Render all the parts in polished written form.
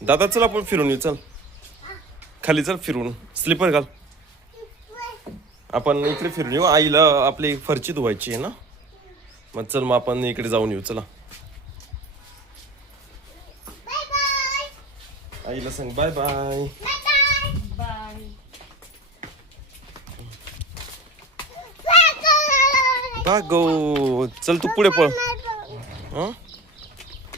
दादा चल आपण फिरून येऊ. चल खाली चल फिरून. स्लीपर घाल. आपण इकडे फिरून येऊ. आईला आपली फरची धुवायची आहे ना. मग चल मग आपण इकडे जाऊन येऊ. चला आईला सांग बाय बाय. गो चल तू पुढे पळ. हा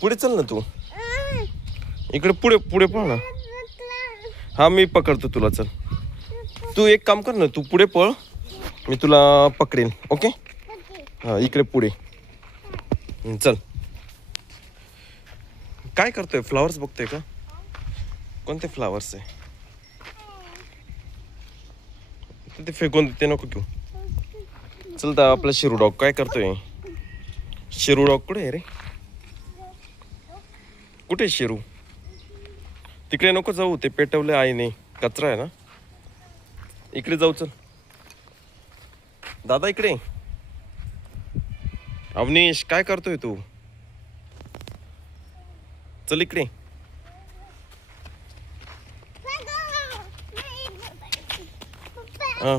पुढे चल ना तू. इकडे पुढे पुढे पळ ना. हा मी पकडतो तुला. चल तू एक काम कर ना. तू पुढे पळ. मी तुला पकडेन. ओके. हा इकडे पुढे चल. काय करतोय? फ्लावर्स बघतोय का? कोणते फ्लावर्स आहे? ते फेकून ते नको घेऊ. चल तर आपला शिरू डॉग काय करतोय? शिरू डॉग कुठे आहे रे? कुठे शिरू? तिकडे नको जाऊ. ते पेटवले आईने. कचरा आहे ना. इकडे जाऊ. चल दादा इकडे. अवनीश काय करतोय तू? चल इकडे. हा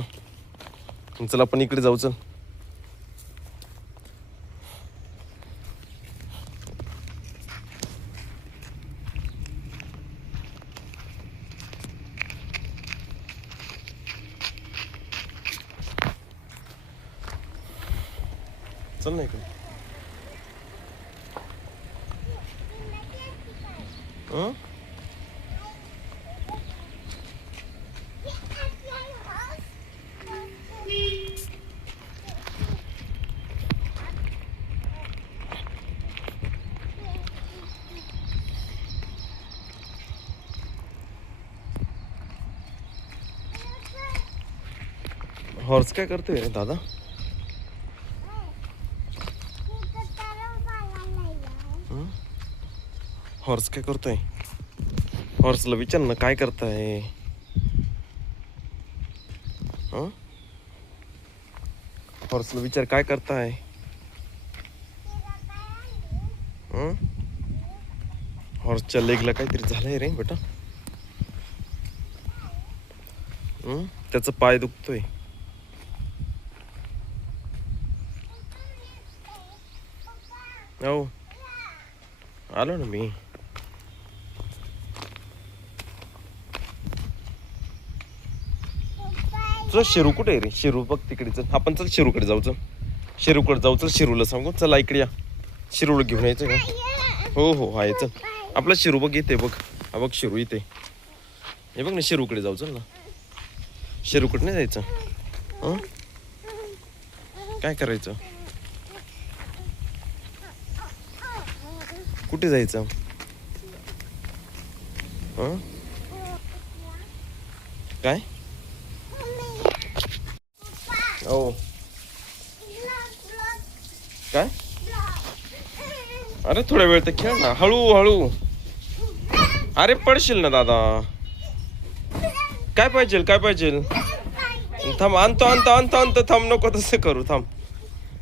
चल आपण इकडे जाऊ. चल चल ना इकडे. हॉर्स काय करतोय रे दादा? हॉर्स काय करतोय? हॉर्सला विचार ना काय करताय? हॉर्सला विचार काय करताय? हॉर्सच्या लेगला काहीतरी झालंय रे बेटा. त्याचा पाय दुखतोय. हो आलो ना मी. चल शिरू कुठे आहे रे? शिरू बघ तिकडे. चल आपण चल शिरूकडे जाऊ. चल शिरूकडे जाऊ. चल शिरूला सांगू. चला इकडे या. शिरूला घेऊन यायचं का? हो हो आहे. चल आपला शिरू बघ येते. बघ हा बघ शिरू इथे. हे बघ ना शिरूकडे जाऊ. चल ना. शिरूकडे नाही जायचं. काय करायचं? कुठे जायचं? काय? ओ काय? अरे थोडा वेळ तर खेळ ना. हळू हळू. अरे पडशील ना दादा. काय पाहिजे? काय पाहिजे? थांब आणतो आणतो आणतो आणतो. थांब नको तसं करू. थांब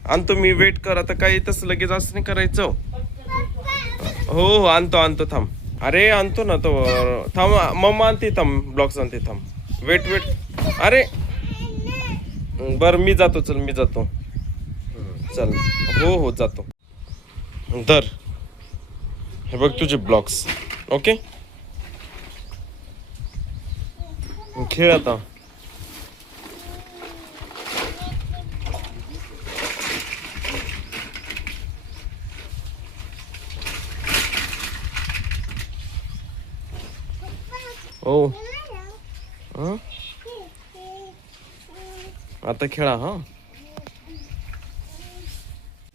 आणतो मी. वेट कर आता. काही तसं लगेच असं नाही करायचं. हो हो आणतो आणतो. थांब. अरे आणतो ना तो. थांब मम्मा आणते. थांब ब्लॉक्स आणते. थांब वेट वेट. अरे बर मी जातो. चल मी जातो. चल हो हो जातो. धर हे बघ तुझे ब्लॉक्स. ओके खेळ आता. ओ आता खेळा. हा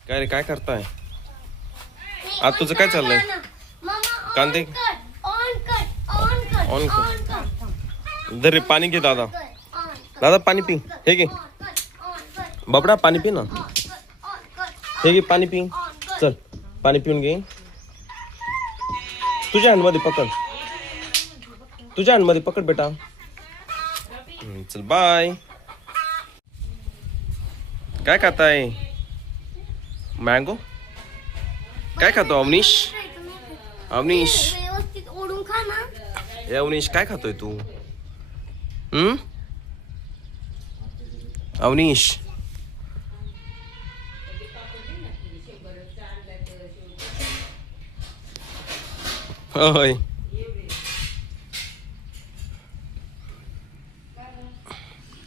काय रे काय करताय? आज तुझं काय चाललंय? कांदे ऑन कर. दर रे पाणी घे दादा. दादा पाणी पी. हे घे बाबडा पाणी पी ना. हे घे पाणी पी. चल पाणी पिऊन घे. तुझ्या हँडमध्ये पकड. तुझ्या हँडमध्ये पकड बेटा. चल बाय. काय खाताय? मँगो काय खातो अवनीश? अवनीश व्यवस्थित ओढून खा ना. ए अवनीश काय खातोय तू? अवनीश होय.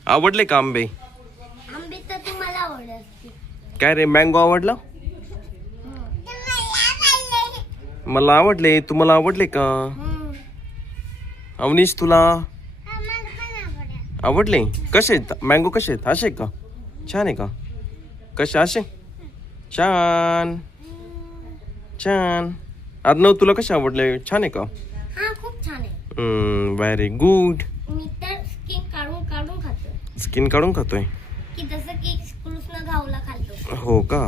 आवडले का आंबे? आंबे तर तुम्हाला आवडत. काय रे मँगो आवडला? मला आवडले. तुम्हाला आवडले का? अवनीश तुला आवडले? कसे आहेत मँगो? कसे आहेत? असे का? छान आहे का? कसे असे? छान छान. अर्णव तुला कसे आवडले? छान आहे का? हा खूप छान आहे. Very good. मी तर स्किन काढून काढून खातो. स्किन काढून खातोय की जसं की कृष्ण गावला खातो. हो का?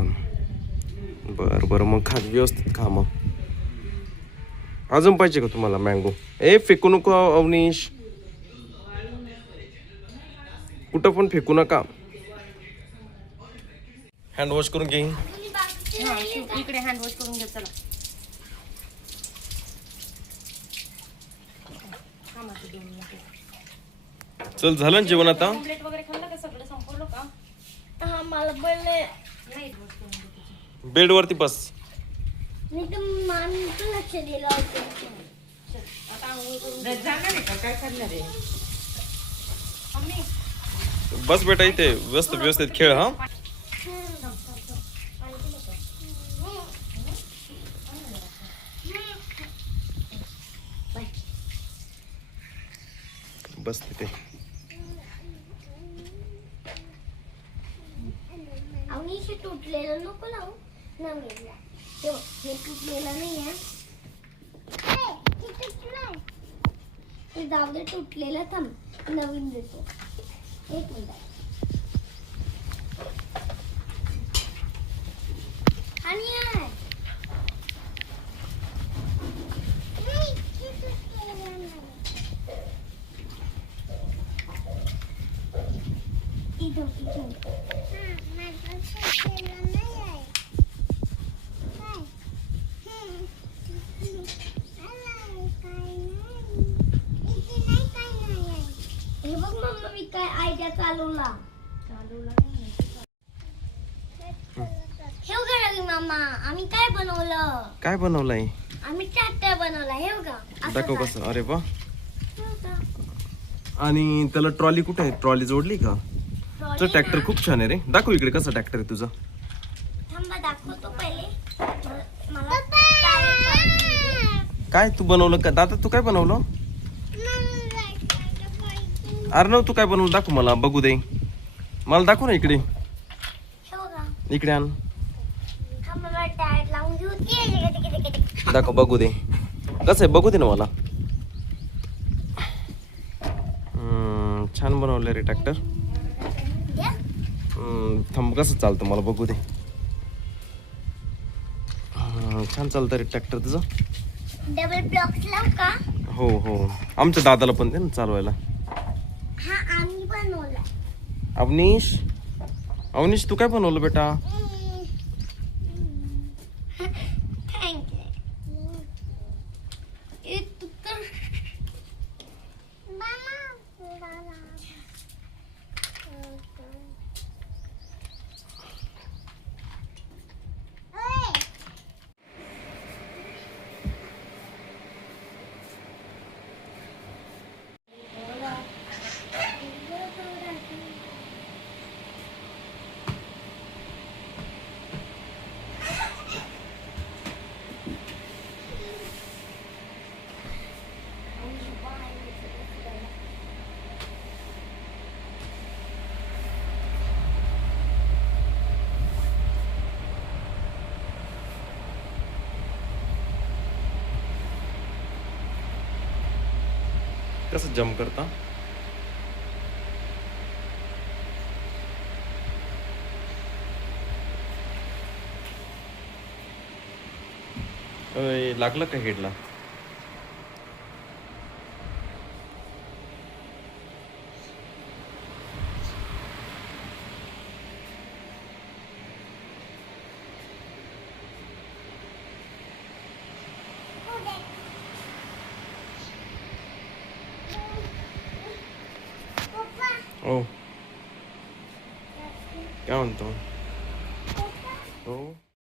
बर बर मग खा व्यवस्थित खा. मग अजून पाहिजे का तुम्हाला मँगो? ए फेकू नको अवनीश, कुठं पण फेकू नका. हँड वॉश करून घे. इकडे हँड वॉश करून घे. चला चल झालं ना जेवण आता? प्लेट वगैरे खाल्लं का? सगळं संपवलं का? हा मला बोलले बेड वरती बस. मी तर मानतो लक्ष दिलं होतं. आता आंघोळ करून जाणार आहे का? काय करणार आहे? बस बेटा इथे व्यवस्थित खेळ. हा बस तिथे. अवनीश तुटलेलं नको लावू. नवीन हे तुटलेलं नाही आहे. ते जाऊ दे तुटलेलं. थांब नवीन देतो. एक मिनिट. आणि आहे इथं इथं. हे बघ मम्मा मी काय आयडिया चालवला. हे बघा रवी मामा आम्ही काय बनवलं. काय बनवलंय? आम्ही ट्रॅक्टर बनवला. हे बघा असं दाखव का? कसं. अरे वा. हे बघा. आणि त्याला ट्रॉली कुठे आहे? ट्रॉली जोडली का? Trolley तो ट्रॅक्टर ना. खूप छान आहे रे. दाखव इकडे कसा ट्रॅक्टर आहे तुझा. थांबा दाखवतो पहिले. मला टायर काढून दे. काय तू बनवलं का दादा? तू काय बनवलं? अर्णव तू काय बनवलं? दाखव मला बघू दे. मला दाखव ना इकडे. हे बघा. इकडे आण. थांबा मला टायर लावून घेऊ. किती दाखव बघू दे. कसं आहे बघू दे ना मला. छान बनवलं रे ट्रॅक्टर. द्या. थांब कसं चालतं मला बघू दे. छान चालतं रे ट्रॅक्टर तुझं. डबल ब्लॉक्स लाव का? हो हो आमच्या दादाला पण दे ना चालवायला. हा आम्ही बनवला. अवनीश अवनीश तू काय बनवलं बेटा? थँक्यू. तू तर कसं जम्प करता? लागलं का हेडला? हो काय म्हणतो हो